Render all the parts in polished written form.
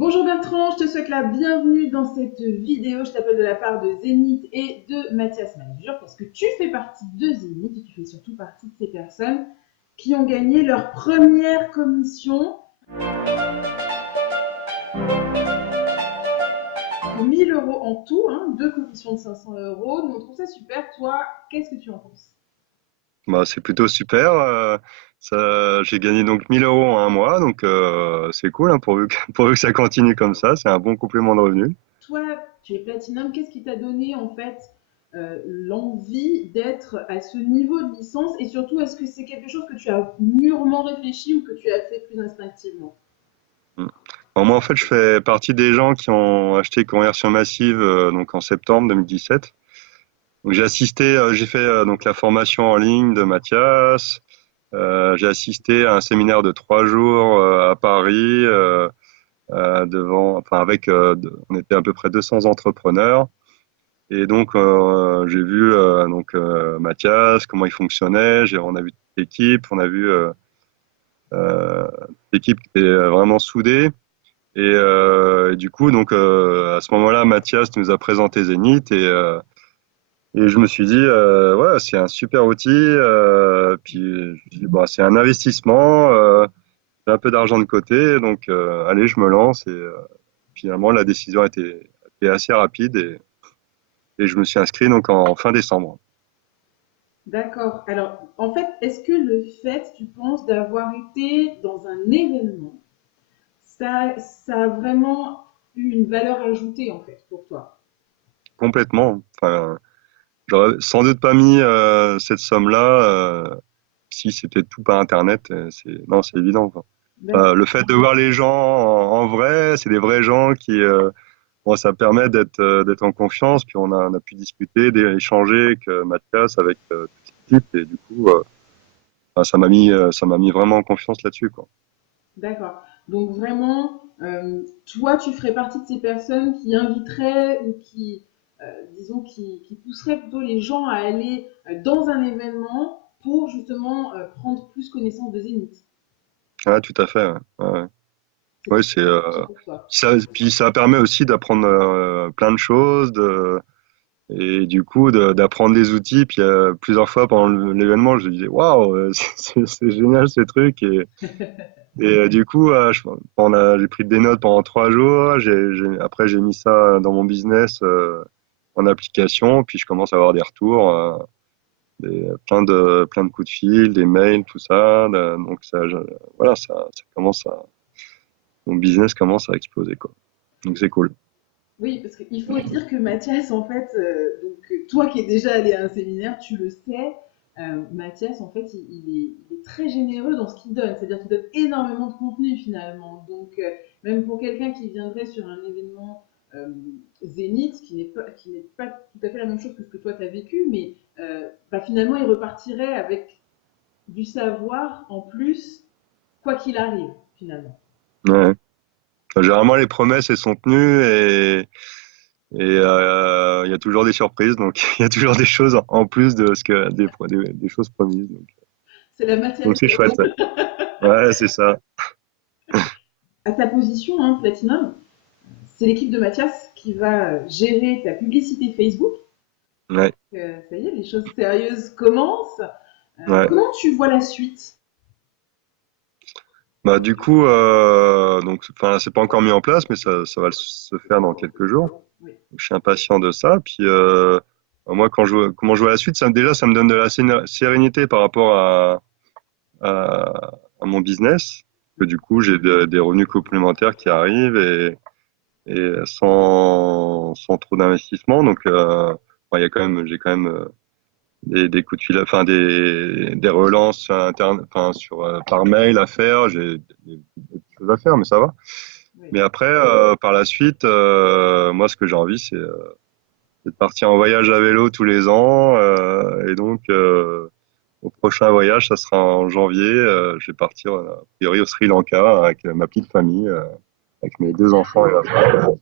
Bonjour Bertrand, je te souhaite la bienvenue dans cette vidéo. Je t'appelle de la part de Zénith et de Mathias Manager parce que tu fais partie de Zénith et tu fais surtout partie de ces personnes qui ont gagné leur première commission de 1 000 € en tout, hein, deux commissions de 500 €. Nous on trouve ça super. Toi, qu'est-ce que tu en penses? Bah, c'est plutôt super. J'ai gagné donc 1 000 € en un mois, donc c'est cool hein, pourvu que ça continue comme ça. C'est un bon complément de revenu. Toi, tu es Platinum, qu'est-ce qui t'a donné en fait l'envie d'être à ce niveau de licence et surtout est-ce que c'est quelque chose que tu as mûrement réfléchi ou que tu as fait plus instinctivement? Mm. Alors moi, en fait, je fais partie des gens qui ont acheté Conversion Massive donc en septembre 2017. Donc j'ai fait donc la formation en ligne de Mathias. J'ai assisté à un séminaire de 3 jours à Paris on était à peu près 200 entrepreneurs. Et donc, j'ai vu Mathias, comment il fonctionnait. On a vu toute l'équipe, on a vu l'équipe qui était vraiment soudée. Et du coup, donc à ce moment-là, Mathias nous a présenté Zénith et je me suis dit, ouais, c'est un super outil. Puis, je me suis dit, bah, c'est un investissement. J'ai un peu d'argent de côté, donc allez, je me lance. Et finalement, la décision était assez rapide et je me suis inscrit donc en fin décembre. D'accord. Alors, en fait, est-ce que le fait, tu penses, d'avoir été dans un événement, ça a vraiment eu une valeur ajoutée en fait pour toi? Complètement. Enfin, j'aurais sans doute pas mis cette somme-là si c'était tout par Internet. Non, c'est évident, quoi. D'accord. Le fait de voir les gens en vrai, c'est des vrais gens bon, ça permet d'être en confiance. Puis on a pu discuter, échanger avec Mathias, avec toute l'équipe, et du coup, enfin, ça m'a mis vraiment en confiance là-dessus, quoi. D'accord. Donc vraiment, toi, tu ferais partie de ces personnes qui inviteraient ou qui, disons, qui pousseraient plutôt les gens à aller dans un événement pour justement prendre plus connaissance de Zénith. Ouais, tout à fait. Ouais, ouais. Ouais, C'est ouais, très important pour toi. puis ça permet aussi d'apprendre plein de choses, et du coup d'apprendre les outils. Puis plusieurs fois pendant l'événement, je disais waouh, c'est génial ce truc. Et du coup, j'ai pris des notes pendant 3 jours. Après, j'ai mis ça dans mon business en application. Puis je commence à avoir des retours, plein de coups de fil, des mails, tout ça. Donc voilà, mon business commence à exploser, quoi. Donc c'est cool. Oui, parce qu'il faut dire que Mathias, en fait, toi qui es déjà allé à un séminaire, tu le sais, Mathias, en fait, il est très généreux dans ce qu'il donne. C'est-à-dire qu'il donne énormément de contenu finalement. Donc, même pour quelqu'un qui viendrait sur un événement Zénith, qui n'est pas tout à fait la même chose que ce que toi tu as vécu, mais bah, finalement, il repartirait avec du savoir en plus, quoi qu'il arrive, finalement. Ouais. Généralement, les promesses, elles sont tenues et il y a toujours des surprises. Donc, il y a toujours des choses en plus de des choses promises. C'est la Donc c'est chouette. matérialisation. Ouais, ouais, c'est ça. À ta position, hein, Platinum, c'est l'équipe de Mathias qui va gérer ta publicité Facebook. Ouais, Ça y est, les choses sérieuses commencent. ouais. Comment tu vois la suite? Bah, du coup, enfin, c'est pas encore mis en place, mais ça va se faire dans quelques jours. Oui. Je suis impatient de ça. Puis, moi, comment je vois la suite, déjà, ça me donne de la sérénité par rapport à mon business. Que du coup, j'ai des revenus complémentaires qui arrivent et sans trop d'investissement. Donc, bon, j'ai quand même des coups de fil, enfin des relances internes, enfin par mail à faire. J'ai des choses à faire, mais ça va. Oui. Mais après, par la suite, moi, ce que j'ai envie, c'est de partir en voyage à vélo tous les ans. Et donc, au prochain voyage, ça sera en janvier. Je vais partir, a priori, au Sri Lanka avec ma petite famille, avec mes 2 enfants et ma femme.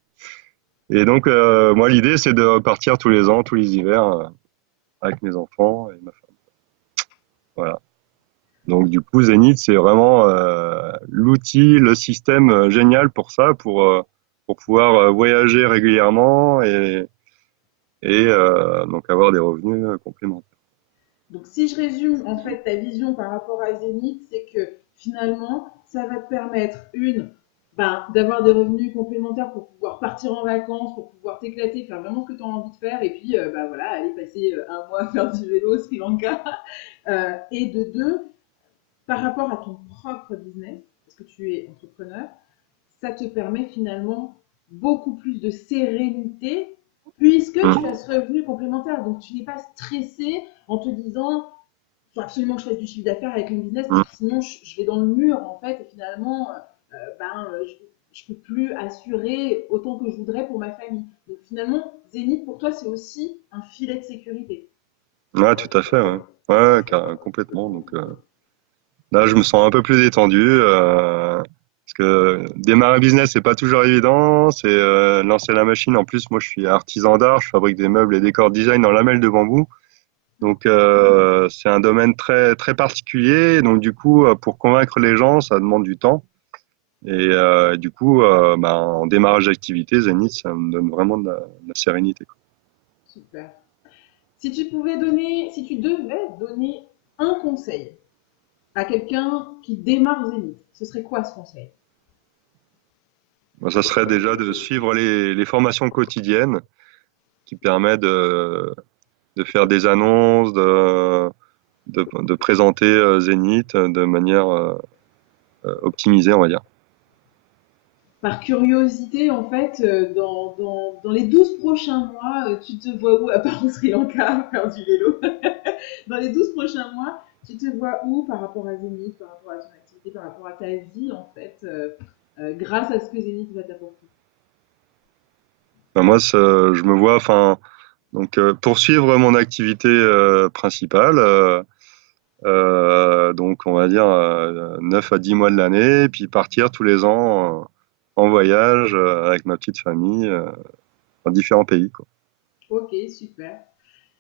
Et donc, moi, l'idée, c'est de partir tous les ans, tous les hivers, avec mes enfants et ma femme. Voilà. Donc du coup, Zénith, c'est vraiment l'outil, le système génial pour ça, pour pouvoir voyager régulièrement et donc avoir des revenus complémentaires. Donc, si je résume en fait ta vision par rapport à Zénith, c'est que finalement, ça va te permettre, ben, d'avoir des revenus complémentaires pour pouvoir partir en vacances, pour pouvoir t'éclater, faire vraiment ce que tu as envie de faire, et puis ben, voilà, aller passer un mois à faire du vélo au Sri Lanka. Et de deux, par rapport à ton propre business, parce que tu es entrepreneur, ça te permet finalement beaucoup plus de sérénité puisque tu as Mm. ce revenu complémentaire. Donc tu n'es pas stressé en te disant il faut absolument que je fasse du chiffre d'affaires avec mon business parce Mm. que sinon je vais dans le mur en fait et finalement je ne peux plus assurer autant que je voudrais pour ma famille. Donc finalement, Zénith pour toi c'est aussi un filet de sécurité. Ouais, tout à fait, ouais. Ouais, complètement. Donc là, je me sens un peu plus détendu parce que démarrer un business, c'est pas toujours évident. C'est lancer la machine. En plus, moi, je suis artisan d'art. Je fabrique des meubles et décors design en lamelles de bambou. Donc, c'est un domaine très très particulier. Donc, du coup, pour convaincre les gens, ça demande du temps. Et du coup, ben, en démarrage d'activité, Zenith, ça me donne vraiment de la sérénité, quoi. Super. Si tu devais donner un conseil à quelqu'un qui démarre Zénith, ce serait quoi ce conseil? Ben, ça serait déjà de suivre les formations quotidiennes qui permettent de faire des annonces, de présenter Zénith de manière optimisée, on va dire. Par curiosité, en fait, dans les 12 prochains mois, tu te vois où, à part au Sri Lanka, faire du vélo? Dans les 12 prochains mois, tu te vois où par rapport à Zénith, par rapport à ton activité, par rapport à ta vie, en fait, grâce à ce que Zénith va t'apporter? Ben, moi, je me vois, enfin, donc poursuivre mon activité principale, donc on va dire 9 à 10 mois de l'année, et puis partir tous les ans en voyage avec ma petite famille dans différents pays, quoi. Ok, super.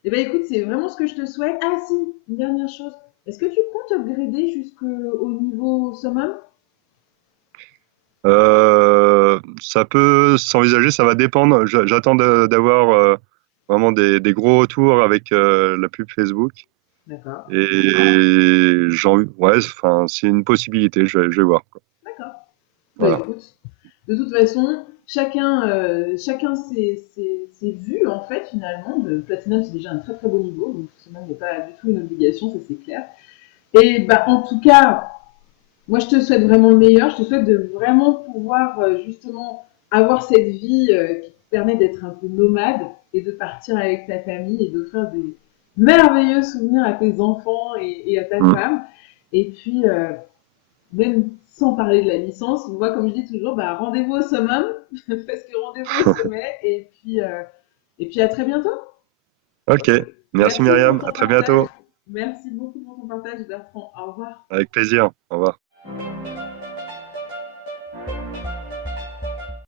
Eh ben écoute, c'est vraiment ce que je te souhaite. Ah si, une dernière chose. Est-ce que tu comptes upgrader jusqu'au niveau summum? Ça peut s'envisager, ça va dépendre. J'attends d'avoir vraiment des gros retours avec la pub Facebook. D'accord, Et ouais, enfin, c'est une possibilité, je vais voir, quoi. d'accord. Bah Voilà. écoute, de toute façon, chacun ses vues en fait finalement. Le platinum c'est déjà un très très beau niveau, donc ce n'est pas du tout une obligation, ça c'est clair. Et bah en tout cas, moi je te souhaite vraiment le meilleur. Je te souhaite de vraiment pouvoir justement avoir cette vie qui te permet d'être un peu nomade et de partir avec ta famille et d'offrir des merveilleux souvenirs à tes enfants et à ta Mm. femme. Et puis même sans parler de la licence, moi, comme je dis toujours, bah, rendez-vous au summum, parce que rendez-vous au sommet, et puis à très bientôt. Ok, merci Merci pour Myriam, à ton très partage. bientôt, Merci beaucoup pour ton partage, Bertrand. Au revoir. avec plaisir, au revoir.